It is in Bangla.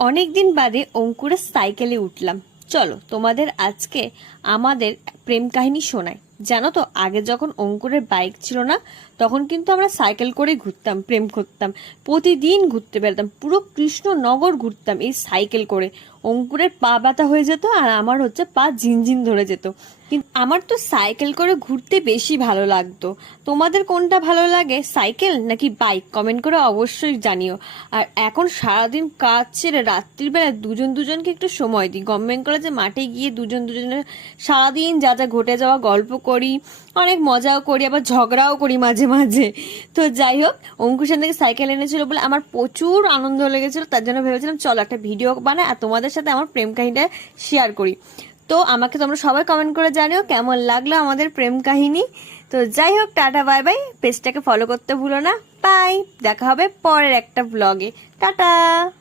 অনেক দিন বাদে অঙ্কুরের সাইকেলে উঠলাম। চলো তোমাদের আজকে আমাদের প্রেম কাহিনী শোনাই। জানো তো, আগে যখন অঙ্কুরের বাইক ছিল না, তখন কিন্তু আমরা সাইকেল করে ঘুরতাম, প্রেম করতাম, প্রতিদিন ঘুরতে বেরোতাম, পুরো কৃষ্ণনগর ঘুরতাম এই সাইকেল করে। অঙ্কুরের পা ব্যথা হয়ে যেত আর আমার পা ঝিনঝিন ধরে যেত। কিন্তু আমার তো সাইকেল করে ঘুরতে বেশি ভালো লাগতো। তোমাদের কোনটা ভালো লাগে, সাইকেল নাকি বাইক? কমেন্ট করে অবশ্যই জানিও। আর এখন সারাদিন কাজ ছেড়ে রাত্রির বেলা দুজন দুজনকে একটু সময় দিই। গভর্নমেন্ট কলেজে মাঠে গিয়ে দুজন দুজনের সারাদিন যা যা ঘটে যাওয়া গল্প করি, অনেক মজাও করি, আবার ঝগড়াও করি মাঝে মাঝে। তো যাই হোক, অঙ্কুশের থেকে সাইকেল এনেছিল বলে আমার প্রচুর আনন্দ লেগেছিল। তার জন্য ভেবেছিলাম চলো একটা ভিডিও বানাই আর তোমাদের সাথে আমার প্রেম কাহিনীটা শেয়ার করি। তো আমাকে তোমরা সবাই কমেন্ট করে জানিও কেমন লাগলো আমাদের প্রেম কাহিনী। তো যাই হোক, টাটা বাই বাই। পেজটাকে ফলো করতে ভুলো না। বাই, দেখা হবে পরের একটা ব্লগে। টাটা।